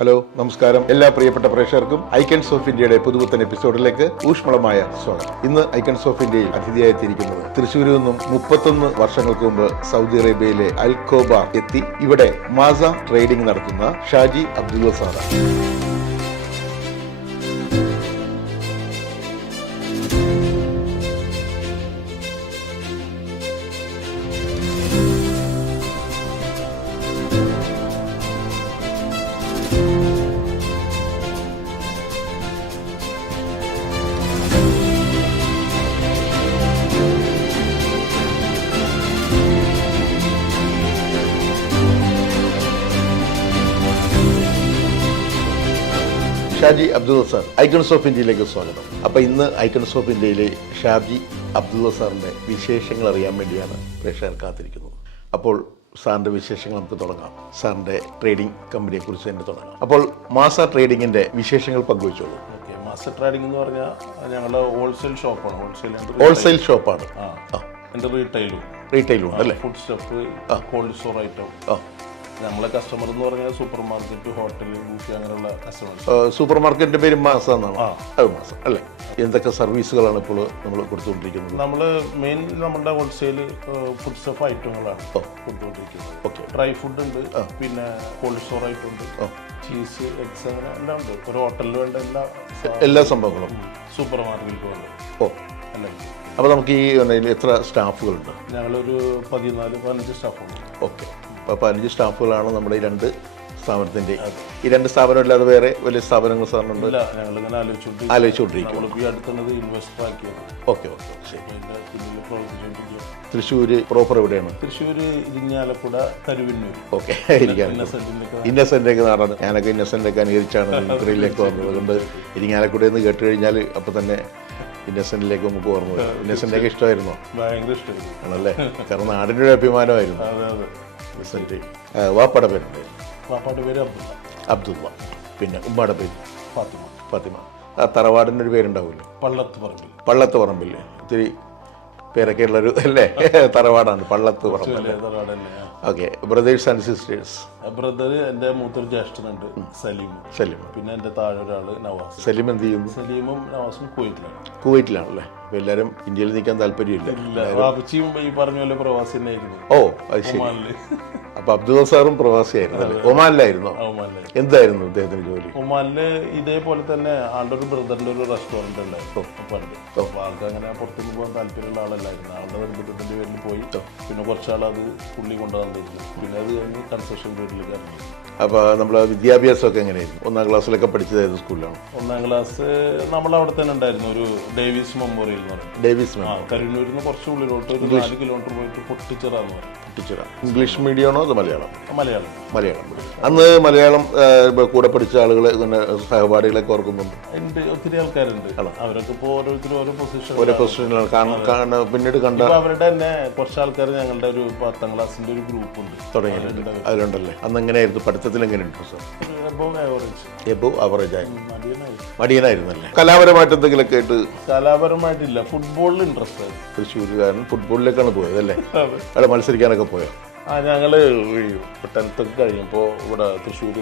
Hello, നമസ്കാരം. എല്ലാ പ്രിയപ്പെട്ട പ്രേക്ഷകർക്കും ഐക്കൺസ് ഓഫ് ഇന്ത്യയുടെ പുതുപുത്തൻ എപ്പിസോഡിലേക്ക് ഊഷ്മളമായ സ്വാഗതം. ഇന്ന് ഐക്കൺസ് ഓഫ് ഇന്ത്യയിൽ അതിഥിയായെത്തിയിരിക്കുന്നത് തൃശ്ശൂരിൽ നിന്നും 31 വർഷങ്ങൾക്ക് മുമ്പ് സൗദി അറേബ്യയിലെ അൽ ഖോബാർ എത്തി ഇവിടെ മാസ ട്രേഡിംഗ് നടത്തുന്ന ഷാജി അബ്ദുള്ള സാറാണ്. Shaji Abdulla sir, icons of ഇന്ത്യയിലേക്ക് സ്വാഗതം. അപ്പോൾ ഇന്ന് ഐക്കൺസ് ഓഫ് ഇന്ത്യയിലെ ഷാജി അബ്ദുള്ള സാറിൻ്റെ വിശേഷങ്ങൾ അറിയാൻ വേണ്ടിയാണ് പ്രേക്ഷകർ കാത്തിരിക്കുന്നത്. അപ്പോൾ സാറിൻ്റെ വിശേഷങ്ങൾ നമുക്ക് തുടങ്ങാം. സാറിൻ്റെ ട്രേഡിംഗ് കമ്പനിയെക്കുറിച്ച് തന്നെ തുടങ്ങാം. അപ്പോൾ മാസ ട്രേഡിങ്ങിൻ്റെ വിശേഷങ്ങൾ പങ്കുവെച്ചോളൂ. മാസ ട്രേഡിംഗ് എന്ന് പറഞ്ഞാൽ ഞങ്ങളുടെ ഹോൾസെയിൽ ഷോപ്പാണ്. ഹോൾസെയിൽ ഷോപ്പാണ്. എൻ്റെ റീറ്റെയിലും അല്ലേ? Food stuff, cold store item. നമ്മളെ കസ്റ്റമർ എന്ന് പറഞ്ഞാൽ സൂപ്പർ മാർക്കറ്റ്, ഹോട്ടൽ, ബൂട്ടി അങ്ങനെയുള്ള കസ്റ്റമേഴ്സ്. സൂപ്പർ മാർക്കറ്റിന്റെ പേര് മാസ എന്നാണ്. മാസം അല്ലേ? എന്തൊക്കെ സർവീസുകളാണ് ഇപ്പോൾ നമ്മൾ കൊടുത്തുകൊണ്ടിരിക്കുന്നത്? നമ്മൾ മെയിൻ നമ്മുടെ ഹോൾസെയിൽ ഫുഡ് സ്റ്റഫ് ഐറ്റങ്ങളാണ് കൊടുത്തുകൊണ്ടിരിക്കുന്നത്. ഓക്കെ. ഡ്രൈ ഫുഡ് ഉണ്ട്, പിന്നെ കോൾഡ് സ്റ്റോർ ഐറ്റം ഉണ്ട്, ചീസ്, എഗ്സ്, അങ്ങനെ എല്ലാം ഉണ്ട്. ഒരു ഹോട്ടലിൽ വേണ്ട എല്ലാ സംഭവങ്ങളും സൂപ്പർ മാർക്കറ്റിൽ ഉണ്ട്. അല്ലേ? അപ്പോൾ നമുക്ക് ഈ എത്ര സ്റ്റാഫുകളുണ്ട്? ഞങ്ങളൊരു 14-15 സ്റ്റാഫുണ്ട്. ഓക്കെ. അപ്പോൾ 15 സ്റ്റാഫുകളാണ് നമ്മുടെ ഈ രണ്ട് സ്ഥാപനത്തിൻ്റെ. ഈ രണ്ട് സ്ഥാപനം ഇല്ലാതെ വേറെ വലിയ സ്ഥാപനങ്ങൾ സാറിനുണ്ട്? ഞങ്ങളിങ്ങനെ ആലോചിച്ചുകൊണ്ടിരിക്കുന്നു. ഓക്കെ. ശരി. തൃശ്ശൂർ പ്രോപ്പർ എവിടെയാണ്? തൃശ്ശൂർ ഇരിങ്ങാലക്കുട, കരുവന്നൂർ. ഓക്കെ. ഇന്നസെൻ്റെയൊക്കെ നാടാണ്. ഞാനൊക്കെ ഇന്നസെൻ്റൊക്കെ അനുകരിച്ചാണ് മിലിറ്ററിയിലേക്ക് വന്നത്. അതുകൊണ്ട് ഇരിങ്ങാലക്കുടയെന്ന് കേട്ട് കഴിഞ്ഞാൽ അപ്പം തന്നെ ഇന്നസെന്റിലേക്ക് നമുക്ക് ഓർമ്മ വരും. ഇന്നസെന്റൊക്കെ ഇഷ്ടമായിരുന്നോ? ഭയങ്കര ഇഷ്ടമായിരുന്നു. ആണല്ലേ? കാരണം നാടിൻ്റെ ഒരു അഭിമാനമായിരുന്നു ഇന്നസെന്റ്. വാപ്പയുടെ പേരുണ്ട്? വാപ്പയുടെ പേര് അബ്ദുള്ള. പിന്നെ ഉമ്മയുടെ പേര്? ഫാത്തിമ. ആ തറവാടിൻ്റെ ഒരു പേരുണ്ടാവില്ലേ? പള്ളത്ത് പറമ്പിൽ. ഇത്തിരി പേരൊക്കെ ഉള്ളൊരു അല്ലേ തറവാടാണ് Pallath Parambil. Okay. Brothers and sisters? Brother എൻ്റെ മൂത്തൊരു ജ്യേഷ്ഠനുണ്ട്, സലീം. പിന്നെ എൻ്റെ താഴെ ഒരാള് നവാസ്. സലീം എന്ത് ചെയ്യുന്നു? സലീമും നവാസും കുവൈറ്റിലാണല്ലേ? അപ്പോൾ എല്ലാവരും ഇന്ത്യയിൽ നിൽക്കാൻ താല്പര്യമില്ല. ഈ പറഞ്ഞ പോലെ പ്രവാസി തന്നെയായിരുന്നു. ഓ, അത് ശരി. അപ്പൊ അബ്ദുള്ള സാറും പ്രവാസിയായിരുന്നു അല്ലേ? ഒമാനിലായിരുന്നോ? എന്തായിരുന്നു അദ്ദേഹത്തിന്റെ ജോലി? ഒമാനില് ഇതേപോലെ തന്നെ ആളുടെ ഒരു ബ്രദറിന്റെ ഒരു റെസ്റ്റോറന്റ് ഉണ്ടായിരുന്നു പണ്ട്. അപ്പൊ ആൾക്ക് അങ്ങനെ പുറത്തുനിന്ന് പോകാൻ താല്പര്യമുള്ള ആളല്ലായിരുന്നു. ആളുടെ ബന്ധുത്വത്തിന്റെ പേരിൽ പോയി. പിന്നെ കുറച്ചാൾ അത് പുള്ളി കൊണ്ടുവന്നിരുന്നു. പിന്നെ അത് കഴിഞ്ഞ് കൺസ്ട്രക്ഷൻ ഫീൽഡിലേക്ക് ഇറങ്ങി. അപ്പോൾ നമ്മളെ വിദ്യാഭ്യാസമൊക്കെ എങ്ങനെയായിരുന്നു? 1ാം ക്ലാസ്സിലൊക്കെ പഠിച്ചത് ഏത് സ്കൂളിലാണ്? 1ാം ക്ലാസ് നമ്മളവിടെ തന്നെ ഉണ്ടായിരുന്നു, ഒരു ഡേവിസ് മെമ്മോറിയൽ എന്ന് പറയും. കരുവന്നൂരിൽ നിന്ന് കുറച്ച് ഉള്ളിലോട്ട് ഒരു 4 കിലോമീറ്റർ പോയിട്ട് പൊട്ടിച്ചിറാന്ന് പറയും. ഇംഗ്ലീഷ് മീഡിയമാണോ അത് മലയാളം? മലയാളം. അന്ന് മലയാളം കൂടെ പഠിച്ച ആളുകൾ സഹപാഠികളൊക്കെ ഓർക്കുന്നുണ്ട്? ഒത്തിരി ആൾക്കാരുണ്ട്. അവരൊക്കെ ഇപ്പോൾ ഓരോരുത്തരും ഓരോ പൊസിഷനിലാണ് പിന്നീട് കണ്ട. അവരുടെ തന്നെ കുറച്ച് ആൾക്കാർ ഞങ്ങളുടെ ഒരു 10ാം ക്ലാസ്സിന്റെ ഒരു ഗ്രൂപ്പ് ഉണ്ട് തുടങ്ങിയിട്ടുണ്ട്. അതിലുണ്ടല്ലേ? അന്ന് എങ്ങനെയായിരുന്നു പഠിത്തത്തിൽ? എങ്ങനെയുണ്ട് സാർ? എബോവ് ആവറേജ് ആയി. മടിയനായിരുന്നല്ലേ? കലാപരമായിട്ട് എന്തെങ്കിലുമൊക്കെ ആയിട്ട്? കലാപരമായിട്ടില്ല, ഫുട്ബോളിൽ ഇൻട്രസ്റ്റ് ആയിരുന്നു. തൃശ്ശൂരുകാരൻ ഫുട്ബോളിലേക്കാണ് പോയത് അല്ലേ? അവിടെ മത്സരിക്കാനൊക്കെ പോയോ? ഞങ്ങള് 10th കഴിഞ്ഞപ്പോൾ ഇവിടെ തൃശ്ശൂർ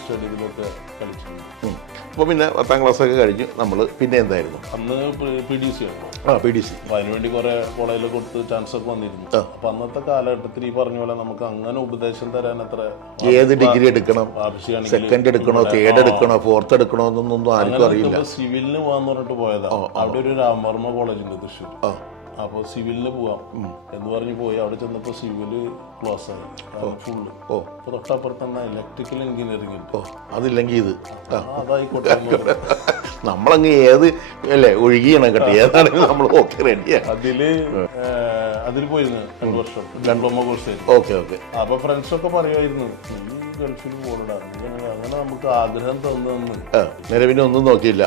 സ്റ്റേഡിയത്തിലൊക്കെ കളിച്ചിട്ടുണ്ട്. അപ്പോൾ പിന്നെ 10ാം ക്ലാസ്സൊക്കെ കഴിഞ്ഞ് നമ്മൾ പിന്നെ എന്തായിരുന്നു? അന്ന് PDC ആയിരുന്നു. PDC. അപ്പോൾ അതിനുവേണ്ടി കുറെ കോളേജിൽ കൊടുത്ത് ചാൻസ് ഒക്കെ വന്നിരുന്നു. അപ്പം അന്നത്തെ കാലഘട്ടത്തിൽ ഈ പറഞ്ഞ പോലെ നമുക്ക് അങ്ങനെ ഉപദേശം തരാൻ അത്ര ഏത് ഡിഗ്രി എടുക്കണം, സെക്കൻഡ് എടുക്കണോ, തേർഡ് എടുക്കണോ, ഫോർത്ത് എടുക്കണോ എന്നൊന്നും ആർക്കും അറിയില്ല. സിവിലിന് പോകാന്ന് പറഞ്ഞിട്ട് പോയതാ. അവിടെ ഒരു രാമവർമ്മ കോളേജ് ഉണ്ട് തൃശ്ശൂർ. അപ്പോൾ സിവിലിന് പോവാം എന്ന് പറഞ്ഞ് പോയി. അവിടെ ചെന്നപ്പോൾ സിവില് ക്ലോസ് ആയി ഫുള്ള്. അപ്പോൾ തൊട്ടപ്പുറത്ത് തന്നെ ഇലക്ട്രിക്കൽ എഞ്ചിനീയറിംഗ് ഉണ്ട്. അതില്ലെങ്കിൽ ഇത് അതായിക്കോട്ടെ. നമ്മളങ്ങ് ഏത് അല്ലേ ഒഴുകിയാണ് കേട്ടോ, ഏതാണെങ്കിലും നമ്മൾ ഓക്കെ റെഡിയാണ്. അതിൽ പോയിരുന്നു 2 വർഷം ഡിപ്ലോമ കോഴ്സ് ആയിരുന്നു. ഓക്കെ. അപ്പോൾ ഫ്രണ്ട്സൊക്കെ പറയുമായിരുന്നു ഗൾഫിൽ പോകണം. അങ്ങനെ നമുക്ക് ആഗ്രഹം തോന്നുന്നു. നേരെ പിന്നെ ഒന്നും നോക്കിയില്ല.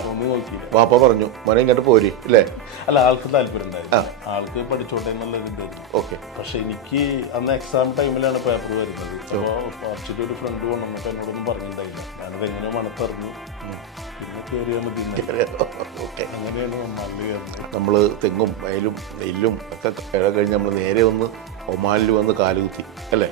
പാപ്പ പറഞ്ഞു മോനെ ഇങ്ങോട്ട് പോരി അല്ലേ? അല്ല, ആൾക്ക് താല്പര്യം ഉണ്ടായിരുന്നു. ആൾക്ക് പഠിച്ചോട്ടെ എന്നുള്ളൊരു ഇതായിരുന്നു. ഓക്കെ. പക്ഷെ എനിക്ക് അന്ന് എക്സാം ടൈമിലാണ് പേപ്പർ വരുന്നത്. അപ്പോൾ കുറച്ചിട്ട് ഒരു ഫ്രണ്ട് കൊണ്ടുവന്നിട്ട് എന്നോടൊന്നും പറഞ്ഞിട്ടുണ്ടായില്ല. ഞാനത് എങ്ങനെ മണത്തറിഞ്ഞു. പിന്നെ കയറിയാൽ മതി. അങ്ങനെയാണ് ഒമാനിൽ കയറുന്നത്. നമ്മൾ തെങ്ങും വയലും നെല്ലും ഒക്കെ കഴിഞ്ഞ് നമ്മൾ നേരെ ഒന്ന് ഒമാനിൽ വന്ന് കാലുകുത്തി അല്ലേ?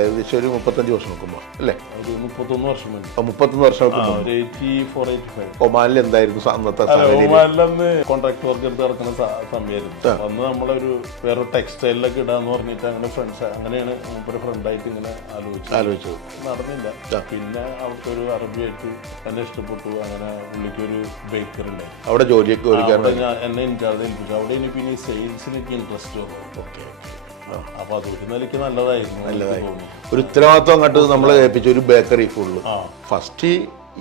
ഏകദേശം ഒരു 35 വർഷം നോക്കുമ്പോൾ അല്ലേ? ഒരു 31 വർഷം മുന്നേ. 31 വർഷം നോക്കുമ്പോൾ 84-85. ഒമാനിൽ എന്തായിരുന്നു അന്നത്തെ ഒമാനിലന്ന് കോൺട്രാക്ട് വർക്ക് എടുത്ത് നടക്കുന്ന സമയമായിരുന്നു. അന്ന് നമ്മളൊരു വേറെ ടെക്സ്റ്റൈലിലൊക്കെ ഇടാന്ന് പറഞ്ഞിട്ട് അങ്ങനെ ഫ്രണ്ട്സ്, അങ്ങനെയാണ് ഒരു ഫ്രണ്ടായിട്ട് ഇങ്ങനെ ആലോചിച്ചത്. നടന്നില്ല. പിന്നെ അവിടുത്തെ ഒരു അറബിയായിട്ട് എന്നെ ഇഷ്ടപ്പെട്ടു. അങ്ങനെ പുള്ളിക്കൊരു ബേക്കറി ഉണ്ടായി. അവിടെ ജോലിയൊക്കെ എന്നെ ഇൻചാർജ് ഏൽപ്പിച്ചു. അവിടെ ഇനി പിന്നെ സെയിൽസിനൊക്കെ ഇൻട്രസ്റ്റ് വന്നു. ഓക്കെ. അപ്പൊ അതൊരു നിലയ്ക്ക് നല്ലതായിരുന്നു. ഒരു ഉത്തരവാദിത്വം അങ്ങോട്ട് നമ്മൾ ഏൽപ്പിച്ചു. ഒരു ബേക്കറി ഫുള്ള്. ഫസ്റ്റ്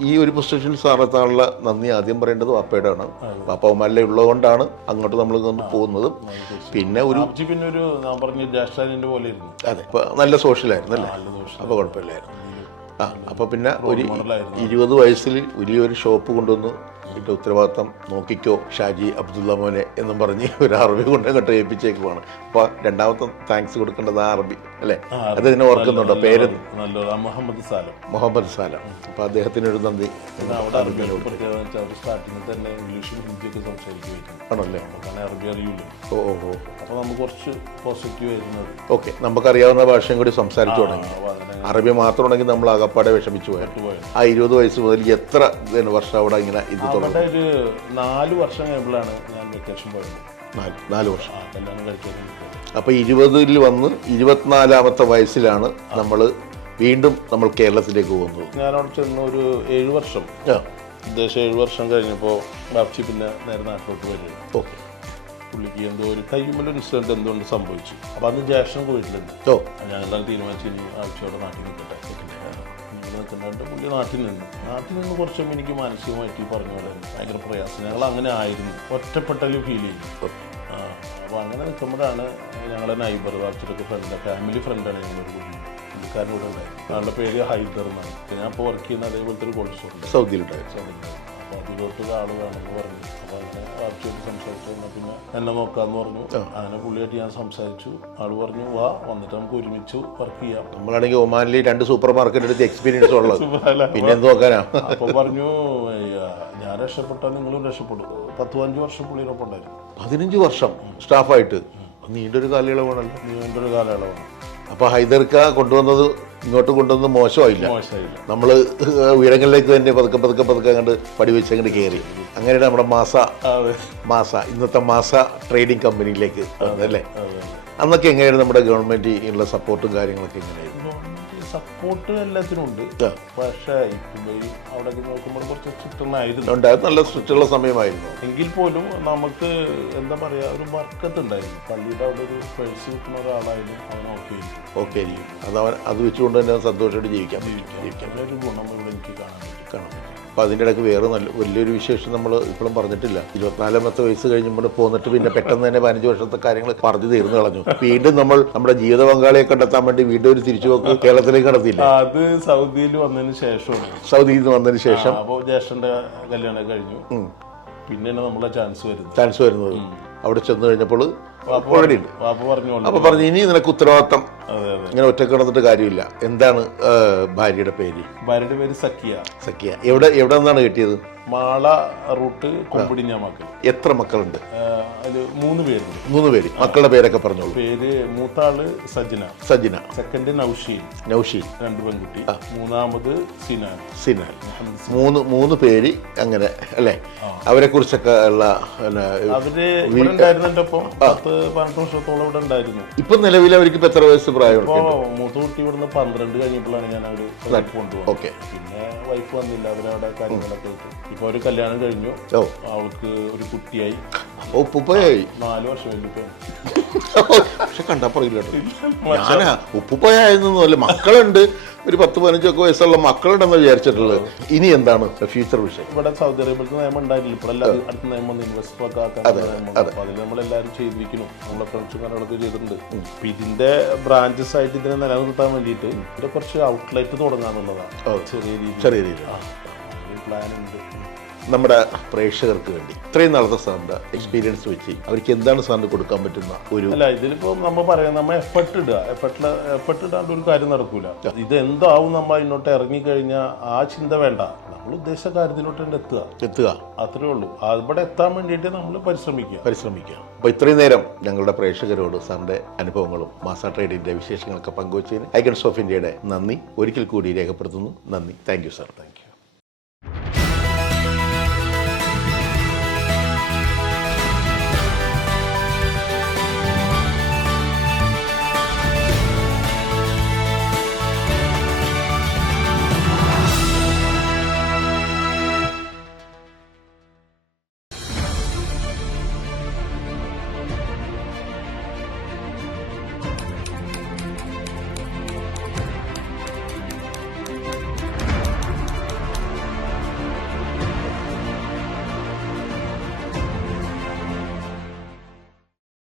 ഈ ഒരു പൊസിഷനിൽ സാറെത്താനുള്ള നന്ദി ആദ്യം പറയേണ്ടത് വാപ്പയുടെ ആണ്. വാപ്പ ഒമാനിലെ ഉള്ളതുകൊണ്ടാണ് അങ്ങോട്ട് നമ്മൾ പോകുന്നത്. പിന്നെ ഒരു ഞാൻ പറഞ്ഞ ജാഷ്ടാനിന്റെ പോലെ ഇരുന്നു. അതെ, നല്ല സോഷ്യലായിരുന്നു അല്ലേ? അപ്പോൾ കുഴപ്പമില്ലായിരുന്നു. അപ്പോൾ പിന്നെ ഒരു 20 വയസ്സിൽ വലിയൊരു ഷോപ്പ് കൊണ്ടുവന്നു. ഇതിൻ്റെ ഉത്തരവാദിത്തം നോക്കിക്കോ ഷാജി അബ്ദുള്ള മോനെ എന്നും പറഞ്ഞ് ഒരു അറബി കൊണ്ട് അങ്ങോട്ട് ഏൽപ്പിച്ചേക്കുവാണ്. അപ്പോൾ രണ്ടാമത്തെ താങ്ക്സ് കൊടുക്കേണ്ടത് ആ അറബി അല്ലേ? അത് ഇതിനെ ഓർക്കുന്നുണ്ടോ? പേര് മുഹമ്മദ് സാലം. അപ്പോൾ അദ്ദേഹത്തിനൊരു നന്ദി. ആണല്ലേ? ഓക്കെ, നമുക്കറിയാവുന്ന ഭാഷയും കൂടി സംസാരിച്ചു തുടങ്ങി. അറബി മാത്രം ഉണ്ടെങ്കിൽ നമ്മൾ അകപ്പാടെ വിഷമിച്ചു പോയി. ആ 20 വയസ്സ് മുതൽ എത്ര വർഷം അവിടെ ഇങ്ങനെ ഇത് തുടങ്ങി? ഒരു 4 വർഷം കഴിയുമ്പോഴാണ് ഞാൻ വെക്കേഷൻ പോയത്. 4 വർഷം. അപ്പോൾ 20-ൽ വന്ന് 24-ാമത്തെ വയസ്സിലാണ് വീണ്ടും നമ്മൾ കേരളത്തിലേക്ക് പോകുന്നത്. ഞാനവിടെ ചെന്ന് ഒരു 7 വർഷം, ഉദ്ദേശം 7 വർഷം കഴിഞ്ഞപ്പോൾ ബാപ്ചി പിന്നെ നേരെ നാട്ടിലോട്ട് വരികയാണ്. ഓക്കെ. പുള്ളിക്ക് എന്തോ ഒരു കയ്യുമ്മലൊരു ഇൻസിഡൻറ്റ് എന്തുകൊണ്ട് സംഭവിച്ചു. അപ്പോൾ അന്ന് ജ്യേഷ്ഠൻ പോയിട്ടുണ്ട്. ഞങ്ങളാണ് തീരുമാനിച്ചു ഇനി ആവശ്യത്തോടെ നാട്ടിൽ നിൽക്കട്ടെ. നിൽക്കുന്നുണ്ട്. പുള്ളി നാട്ടിൽ നിന്ന് കുറച്ചും എനിക്ക് മാനസികമായിട്ട് പറഞ്ഞ പോലെ ഭയങ്കര പ്രയാസം. ഞങ്ങൾ അങ്ങനെ ആയിരുന്നു, ഒറ്റപ്പെട്ടൊരു ഫീൽ ചെയ്യും. അപ്പോൾ അങ്ങനെ നിൽക്കുമ്പോഴാണ് ഞങ്ങളെ നൈബർ വാച്ചിട്ടൊക്കെ ഫാമിലി ഫ്രണ്ടാണ് ഞങ്ങളൊരു പുള്ളിക്കാരനോട് ഉണ്ടായിരുന്നു. ആളുടെ പേര് ഹൈദർ എന്നാണ്. ഞാൻ ഇപ്പോൾ വർക്ക് ചെയ്യുന്ന അതേപോലത്തെ ഒരു കോഴ്സ് ഉണ്ട് സൗദിയിലുണ്ടായിരുന്നു. അപ്പോൾ അതിലോട്ട് ഒരാൾ വേണമെന്ന് പറഞ്ഞു. അപ്പോൾ അങ്ങനെ ആവശ്യമായിട്ട് സംസാരിച്ചു. എന്നാൽ പിന്നെ എന്നെ നോക്കാമെന്ന് പറഞ്ഞു. അങ്ങനെ പുള്ളിയായിട്ട് ഞാൻ സംസാരിച്ചു. ആൾ പറഞ്ഞു വാ, വന്നിട്ട് നമുക്ക് ഒരുമിച്ച് വർക്ക് ചെയ്യാം. നമ്മളാണെങ്കിൽ ഒമാനിൽ 2 സൂപ്പർ മാർക്കറ്റ് എടുത്ത് എക്സ്പീരിയൻസ് ഉള്ളത്, പിന്നെ എന്ത് നോക്കാനാ? അപ്പോൾ പറഞ്ഞു ഞാൻ രക്ഷപ്പെട്ടാൽ നിങ്ങളും രക്ഷപ്പെടും. 15 വർഷം പുള്ളിയോടൊപ്പം ഉണ്ടായിരുന്നു. 15 വർഷം സ്റ്റാഫായിട്ട്? നീണ്ടൊരു കാലയളവാണല്ലോ. നീണ്ടൊരു കാലയളവാണ്. അപ്പോൾ ഹൈദർക്ക കൊണ്ടുവന്നത് ഇങ്ങോട്ട് കൊണ്ടുവന്നത് മോശമായില്ല. നമ്മൾ ഉയരങ്ങളിലേക്ക് തന്നെ പതുക്കെ അങ്ങോട്ട് പടിവെച്ച് അങ്ങോട്ട് കയറി. അങ്ങനെയാണ് നമ്മുടെ മാസ ഇന്നത്തെ മാസ ട്രേഡിംഗ് കമ്പനിയിലേക്ക് വന്നല്ലേ? അന്നൊക്കെ എങ്ങനെയായിരുന്നു നമ്മുടെ ഗവൺമെൻറ് സപ്പോർട്ടും കാര്യങ്ങളൊക്കെ എങ്ങനെയായിരുന്നു? സപ്പോർട്ട് എല്ലാത്തിനും ഉണ്ട്. പക്ഷേ അവിടെ നോക്കുമ്പോൾ കുറച്ച് സ്ട്രിക്റ്റ് നല്ല സ്ട്രിക്റ്റുള്ള സമയമായിരുന്നു. എങ്കിൽ പോലും നമുക്ക് എന്താ പറയുക, ഒരു വർക്കത്ത് ഉണ്ടായിരുന്നു. പള്ളിയുടെ അവിടെ ഒരു പൈസ കിട്ടുന്ന ഒരാളായിരുന്നു. അവൻ ഓക്കെ ആയിരിക്കും. അത് വെച്ചുകൊണ്ട് തന്നെ സന്തോഷമായിട്ട് ജീവിക്കാം. ഒരു ഗുണം ഇവിടെ എനിക്ക് കാണാൻ. അപ്പോൾ അതിൻ്റെ ഇടയ്ക്ക് വേറെ വലിയൊരു വിശേഷം നമ്മൾ ഇപ്പോഴും പറഞ്ഞിട്ടില്ല. 24-ാമത്തെ വയസ്സ് കഴിഞ്ഞപ്പോൾ പോന്നിട്ട് പിന്നെ പെട്ടെന്ന് തന്നെ 15 വർഷത്തെ കാര്യങ്ങൾ പറഞ്ഞു തീർന്നു കളഞ്ഞു. വീണ്ടും നമ്മുടെ ജീവിത പങ്കാളിയെ കണ്ടെത്താൻ വേണ്ടി വീണ്ടും ഒരു തിരിച്ചുപോക്ക് കേരളത്തിലേക്ക് നടത്തിയില്ല. അത് സൗദിയിൽ വന്നതിന് ശേഷമാണ്. സൗദിയിൽ നിന്ന് വന്നതിന് ശേഷം അപ്പോൾ ജ്യേഷ്ഠന്റെ കല്യാണം കഴിഞ്ഞു. പിന്നെ നമ്മളെ ചാൻസ് വരുന്നത് അവിടെ ചെന്ന് കഴിഞ്ഞപ്പോൾ അപ്പൊ പറഞ്ഞു ഇനി നിനക്ക് ഉത്തരവാദിത്തം, ഇങ്ങനെ ഒറ്റ കിടന്നിട്ട് കാര്യമില്ല. എന്താണ് ഭാര്യയുടെ പേര്? ഭാര്യയുടെ പേര് സക്കിയ. എവിടെ നിന്നാണ് കിട്ടിയത്? മാള റൂട്ട് കൊമ്പിടിഞ്ഞാമക്കൽ. എത്ര മക്കളുണ്ട്? അത് 3 പേരുണ്ട്. 3 പേര്. മക്കളുടെ പേരൊക്കെ പറഞ്ഞോളൂ. പേര് മൂത്താള് സജ്ന, സെക്കൻഡ് നൗഷീൻ, 2 പെൺകുട്ടി, മൂന്നാമത് സിനാൻ. 3 പേര്. അങ്ങനെ അല്ലേ? അവരെ കുറിച്ചൊക്കെ ഉള്ള അവര് ഇവിടെ ഉണ്ടായിരുന്നു. എൻ്റെ ഒപ്പം 10-12 വർഷത്തോളം ഇവിടെ ഉണ്ടായിരുന്നു. ഇപ്പൊ നിലവിൽ അവർക്ക് ഇപ്പൊ എത്ര വയസ്സ് പ്രായം? മൂത്ത കുട്ടി ഇവിടുന്ന് 12 കഴിഞ്ഞപ്പോഴാണ് ഞാൻ അവര് കൊണ്ടുപോകുന്നത്. പിന്നെ വൈഫ് വന്നില്ല, അവരവിടെ കാര്യങ്ങളൊക്കെ ആയിട്ട്. ഇപ്പൊ ഒരു കല്യാണം കഴിഞ്ഞു. അവൾക്ക് ഒരു കുട്ടിയായി. ഉപ്പുപ്പയായി. 4 വർഷം കഴിഞ്ഞിട്ട്. പക്ഷെ കണ്ടാ പറയില്ല ഞാനാ ഉപ്പുപ്പയായെന്നൊന്നുമല്ല. മക്കളുണ്ട്, ഒരു 10-15 വയസ്സുള്ള മക്കളുണ്ടെന്ന് വിചാരിച്ചിട്ടുള്ളത്. ഇനി എന്താണ് ഫ്യൂച്ചർ വിഷയം? ഇവിടെ സൗദി അറേബ്യയിലത്തെ നിയമം ഉണ്ടായില്ല. ഇപ്പോഴെല്ലാം അടുത്ത നിയമം ഇൻവെസ്റ്റർ ഒക്കെ ആക്കാൻ നിയമം. അപ്പൊ അതിൽ നമ്മളെല്ലാവരും ചെയ്തിരിക്കുന്നു. നമ്മളെ ഫ്രണ്ട്സുകാരോടൊക്കെ ചെയ്തിട്ടുണ്ട്. അപ്പൊ ഇതിന്റെ ബ്രാഞ്ചസ് ആയിട്ട് ഇതിനെ നിലനിർത്താൻ വേണ്ടിയിട്ട് ഇവിടെ കുറച്ച് ഔട്ട്ലെറ്റ് തുടങ്ങാന്നുള്ളതാണ്. ചെറിയ രീതിയിൽ പ്ലാൻ ഉണ്ട്. നമ്മുടെ പ്രേക്ഷകർക്ക് വേണ്ടി ഇത്രയും നാളത്തെ സാറിൻ്റെ എക്സ്പീരിയൻസ് വെച്ച് അവർക്ക് എന്താണ് സാറിന് കൊടുക്കാൻ പറ്റുന്ന ഒരു അല്ല ഇതിലിപ്പോ നമ്മൾ പറയാം, നമ്മൾ എഫർട്ട് ഇടുക, എഫർട്ട് ഇടാണ്ട് ഒരു കാര്യം നടക്കൂല. ഇത് എന്താവും നമ്മൾ ഇങ്ങോട്ട് ഇറങ്ങിക്കഴിഞ്ഞാൽ ആ ചിന്ത വേണ്ട, നമ്മൾ ഉദ്ദേശിച്ച കാര്യത്തിലോട്ട് തന്നെ എത്തുക, അത്രേ ഉള്ളൂ. അവിടെ എത്താൻ വേണ്ടിയിട്ട് നമ്മൾ പരിശ്രമിക്കുക. അപ്പോൾ ഇത്രയും നേരം ഞങ്ങളുടെ പ്രേക്ഷകരോട് സാറിൻ്റെ അനുഭവങ്ങളും മാസ ട്രേഡിൻ്റെ വിശേഷങ്ങളൊക്കെ പങ്കുവച്ചതിന് ഐക്കൺസ് ഓഫ് ഇന്ത്യയുടെ നന്ദി ഒരിക്കൽ കൂടി രേഖപ്പെടുത്തുന്നു. നന്ദി. Thank you sir.